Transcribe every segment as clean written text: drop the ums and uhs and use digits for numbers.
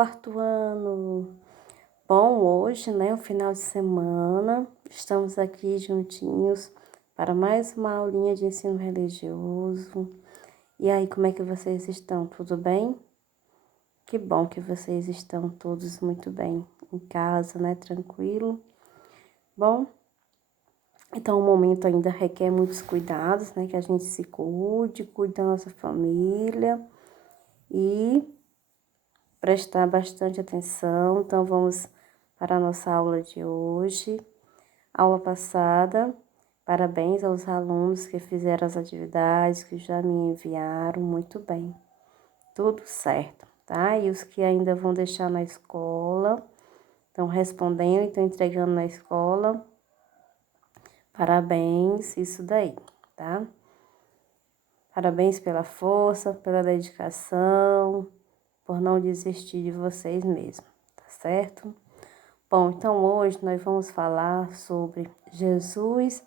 quarto ano. Bom, hoje, né, o final de semana, estamos aqui juntinhos para mais uma aulinha de ensino religioso. E aí, como é que vocês estão? Tudo bem? Que bom que vocês estão todos muito bem em casa, né, tranquilo. Bom, então o momento ainda requer muitos cuidados, né, que a gente se cuide da nossa família e prestar bastante atenção. Então, vamos para a nossa aula de hoje. Aula passada, parabéns aos alunos que fizeram as atividades, que já me enviaram, muito bem. Tudo certo, tá? E os que ainda vão deixar na escola, estão respondendo e estão entregando na escola, parabéns, isso daí, tá? Parabéns pela força, pela dedicação, por não desistir de vocês mesmos, tá certo? Bom, então hoje nós vamos falar sobre Jesus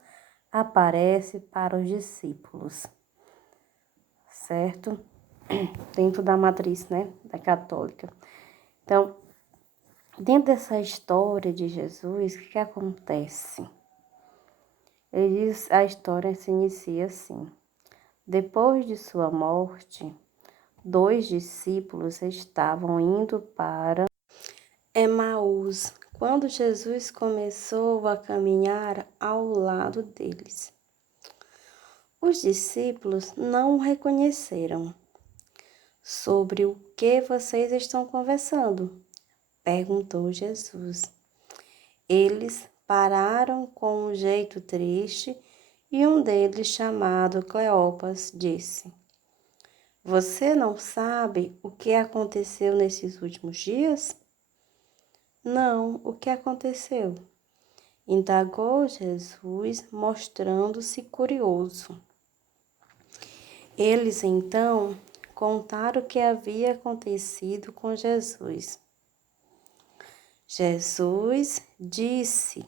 aparece para os discípulos, certo? Dentro da matriz, né, da católica. Então, dentro dessa história de Jesus, o que acontece? A história se inicia assim. Depois de sua morte, 2 discípulos estavam indo para Emaús, quando Jesus começou a caminhar ao lado deles. Os discípulos não o reconheceram. Sobre o que vocês estão conversando? Perguntou Jesus. Eles pararam com um jeito triste e um deles, chamado Cleopas, disse: Você não sabe o que aconteceu nesses últimos dias? Não, o que aconteceu? Indagou Jesus, mostrando-se curioso. Eles então contaram o que havia acontecido com Jesus. Jesus disse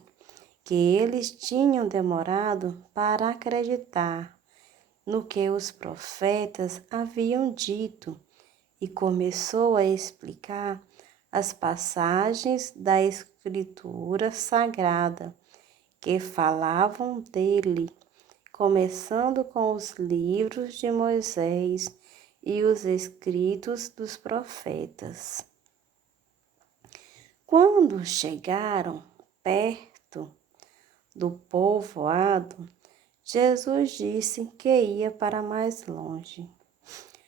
que eles tinham demorado para acreditar no que os profetas haviam dito e começou a explicar as passagens da Escritura Sagrada que falavam dele, começando com os livros de Moisés e os escritos dos profetas. Quando chegaram perto do povoado, Jesus disse que ia para mais longe.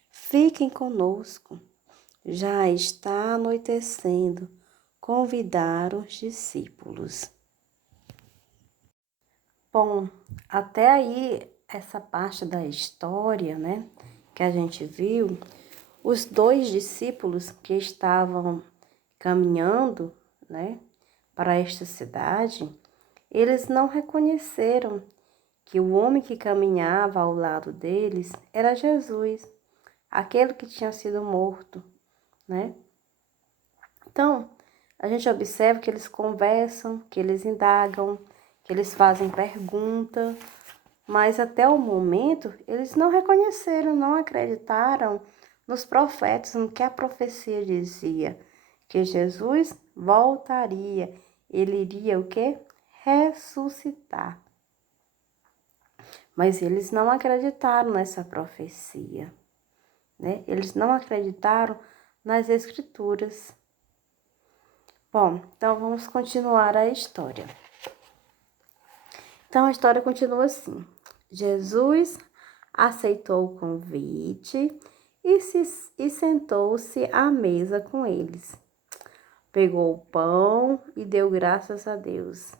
Fiquem conosco, já está anoitecendo, convidaram os discípulos. Bom, até aí, essa parte da história, né, que a gente viu, os 2 discípulos que estavam caminhando, né, para esta cidade, eles não reconheceram que o homem que caminhava ao lado deles era Jesus, aquele que tinha sido morto, né? Então, a gente observa que eles conversam, que eles indagam, que eles fazem pergunta, mas até o momento eles não reconheceram, não acreditaram nos profetas, no que a profecia dizia, que Jesus voltaria, ele iria o quê? Ressuscitar. Mas eles não acreditaram nessa profecia, né? Eles não acreditaram nas Escrituras. Bom, então vamos continuar a história. Então a história continua assim. Jesus aceitou o convite e sentou-se à mesa com eles. Pegou o pão e deu graças a Deus.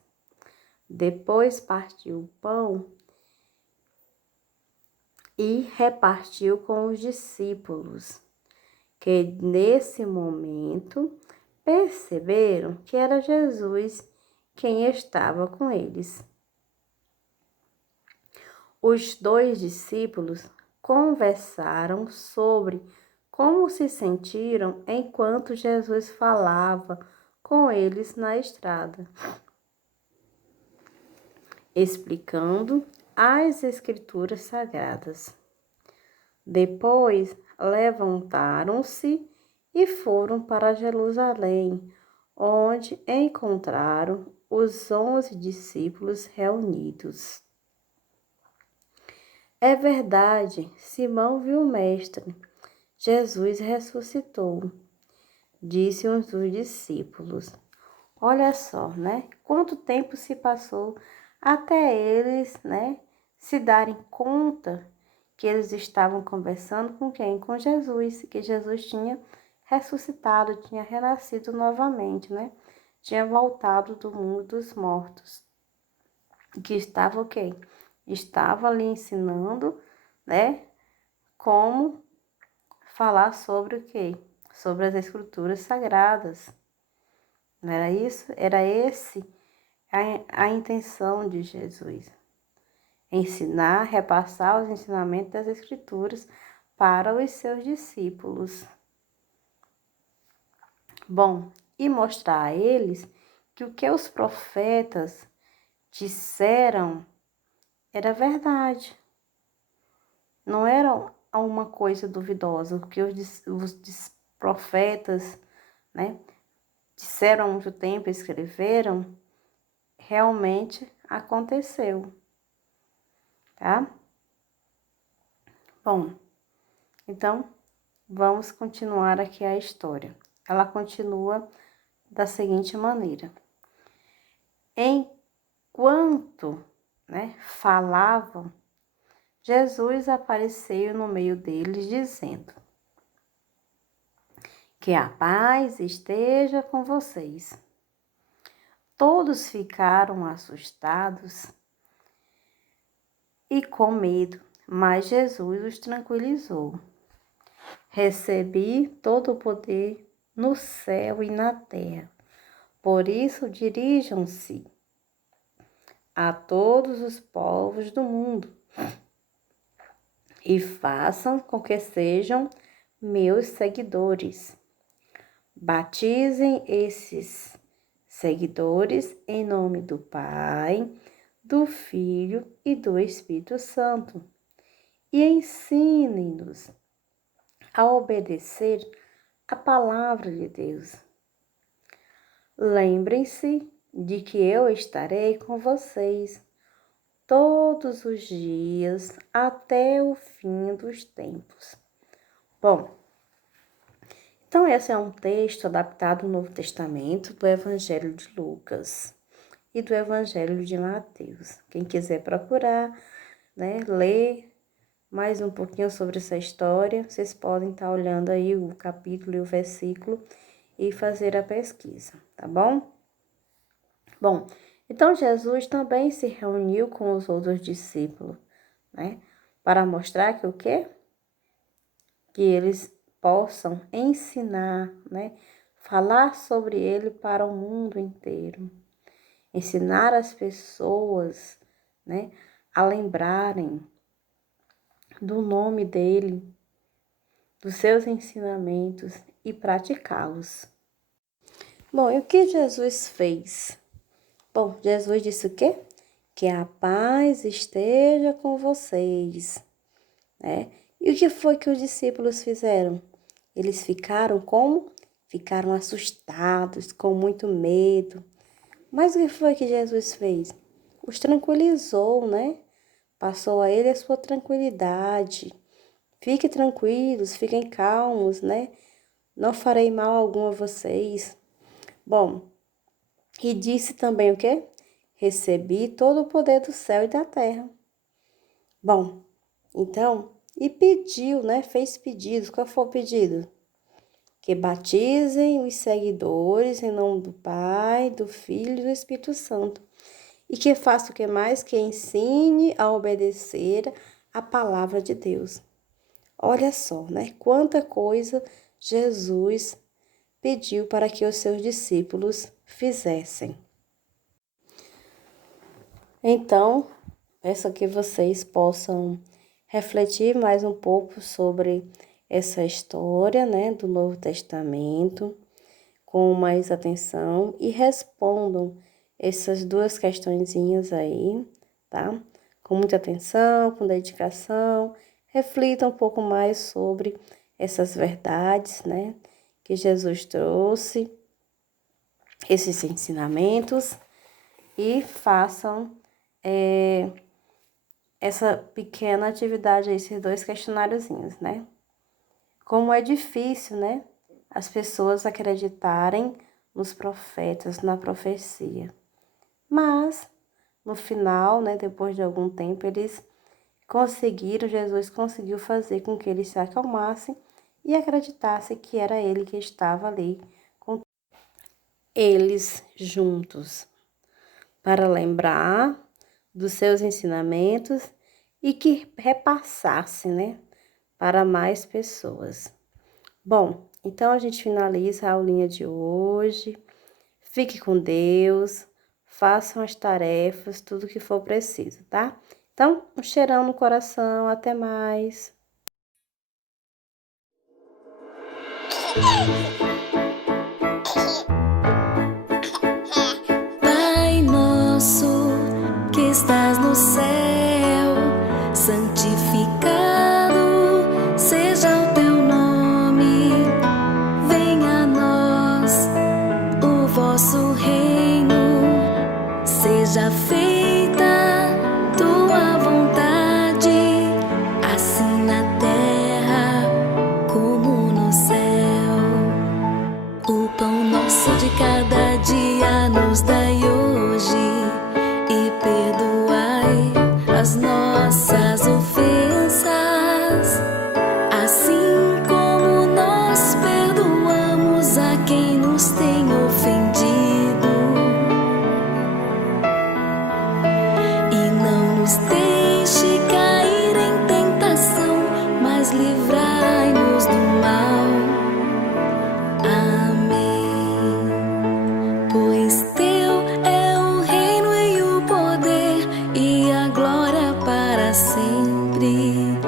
Depois partiu o pão e repartiu com os discípulos, que nesse momento perceberam que era Jesus quem estava com eles. Os 2 discípulos conversaram sobre como se sentiram enquanto Jesus falava com eles na estrada, explicando as Escrituras Sagradas. Depois levantaram-se e foram para Jerusalém, onde encontraram os 11 discípulos reunidos. É verdade, Simão viu o Mestre. Jesus ressuscitou, disse um dos discípulos. Olha só, né? Quanto tempo se passou até eles, né, se darem conta que eles estavam conversando com quem? Com Jesus, que Jesus tinha ressuscitado, tinha renascido novamente, né? Tinha voltado do mundo dos mortos. Que estava o quê? Estava ali ensinando, né, como falar sobre o quê? Sobre as escrituras sagradas. Não era isso? Era esse a intenção de Jesus. Ensinar, repassar os ensinamentos das escrituras para os seus discípulos. Bom, e mostrar a eles que o que os profetas disseram era verdade. Não era uma coisa duvidosa. O que os profetas, né, disseram há muito tempo, escreveram, realmente aconteceu, tá? Bom, então vamos continuar aqui a história. Ela continua da seguinte maneira. Enquanto, né, falavam, Jesus apareceu no meio deles, dizendo: que a paz esteja com vocês. Todos ficaram assustados e com medo, mas Jesus os tranquilizou. Recebi todo o poder no céu e na terra. Por isso, dirijam-se a todos os povos do mundo e façam com que sejam meus seguidores. Batizem esses seguidores em nome do Pai, do Filho e do Espírito Santo e ensinem-nos a obedecer a palavra de Deus. Lembrem-se de que eu estarei com vocês todos os dias até o fim dos tempos. Bom, então esse é um texto adaptado do Novo Testamento do Evangelho de Lucas e do Evangelho de Mateus. Quem quiser procurar, né, ler mais um pouquinho sobre essa história, vocês podem estar olhando aí o capítulo e o versículo e fazer a pesquisa, tá bom? Bom, então Jesus também se reuniu com os outros discípulos, né? Para mostrar que o quê? Que eles possam ensinar, né? Falar sobre ele para o mundo inteiro. Ensinar as pessoas, né? A lembrarem do nome dele, dos seus ensinamentos e praticá-los. Bom, e o que Jesus fez? Bom, Jesus disse o quê? Que a paz esteja com vocês, né? E o que foi que os discípulos fizeram? Eles ficaram como? Ficaram assustados, com muito medo. Mas o que foi que Jesus fez? Os tranquilizou, né? Passou a ele a sua tranquilidade. Fiquem tranquilos, fiquem calmos, né? Não farei mal algum a vocês. Bom, e disse também o quê? Recebi todo o poder do céu e da terra. Bom, então, e pediu, né? Fez pedidos. Qual foi o pedido? Que batizem os seguidores em nome do Pai, do Filho e do Espírito Santo. E que faça o que mais? Que ensine a obedecer a palavra de Deus. Olha só, né? Quanta coisa Jesus pediu para que os seus discípulos fizessem. Então, peço que vocês possam refletir mais um pouco sobre essa história, né, do Novo Testamento, com mais atenção e respondam essas duas questõezinhas aí, tá? Com muita atenção, com dedicação, reflitam um pouco mais sobre essas verdades, né, que Jesus trouxe, esses ensinamentos, e façam essa pequena atividade, esses 2 questionáriozinhos, né? Como é difícil, né? As pessoas acreditarem nos profetas, na profecia. Mas, no final, né, depois de algum tempo, Jesus conseguiu fazer com que eles se acalmassem e acreditassem que era ele que estava ali com eles juntos, para lembrar dos seus ensinamentos e que repassasse, né, para mais pessoas. Bom, então a gente finaliza a aulinha de hoje. Fique com Deus, façam as tarefas, tudo que for preciso, tá? Então, um cheirão no coração, até mais. Pai nosso que estás no céu, santificado seja o teu nome. Venha a nós o vosso reino, seja feita tua vontade, assim na terra como no céu. O pão nosso de cada dia nos dai hoje, e perdoai as nossas ofensas, assim como nós perdoamos a quem nos tem ofendido. E não nos deixe cair em tentação, mas livrai-nos do mal. Amém. Pois teu é o reino e o poder e a glória para sempre.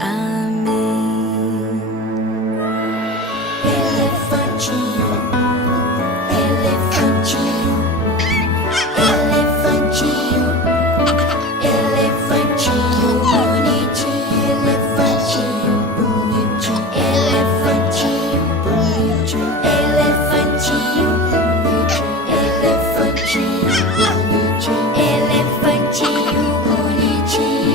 Amém. Elefantinho, elefantinho, elefantinho, elefantinho bonitinho, elefantinho bonitinho, elefantinho bonitinho, elefantinho bonitinho, elefantinho bonitinho.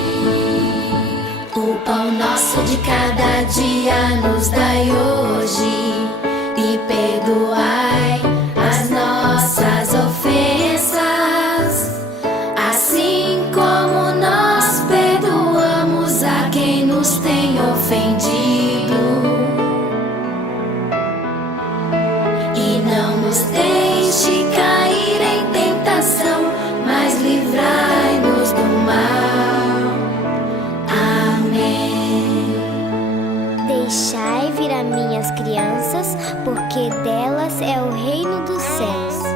O pão nosso de cada dia nos dai hoje, e perdoai as nossas ofensas, assim como nós perdoamos a quem nos tem ofendido. E não nos deixe cair em tentação, mas livrai-nos do mal. Amém. Deixai vir a minhas crianças, porque delas é o reino dos céus.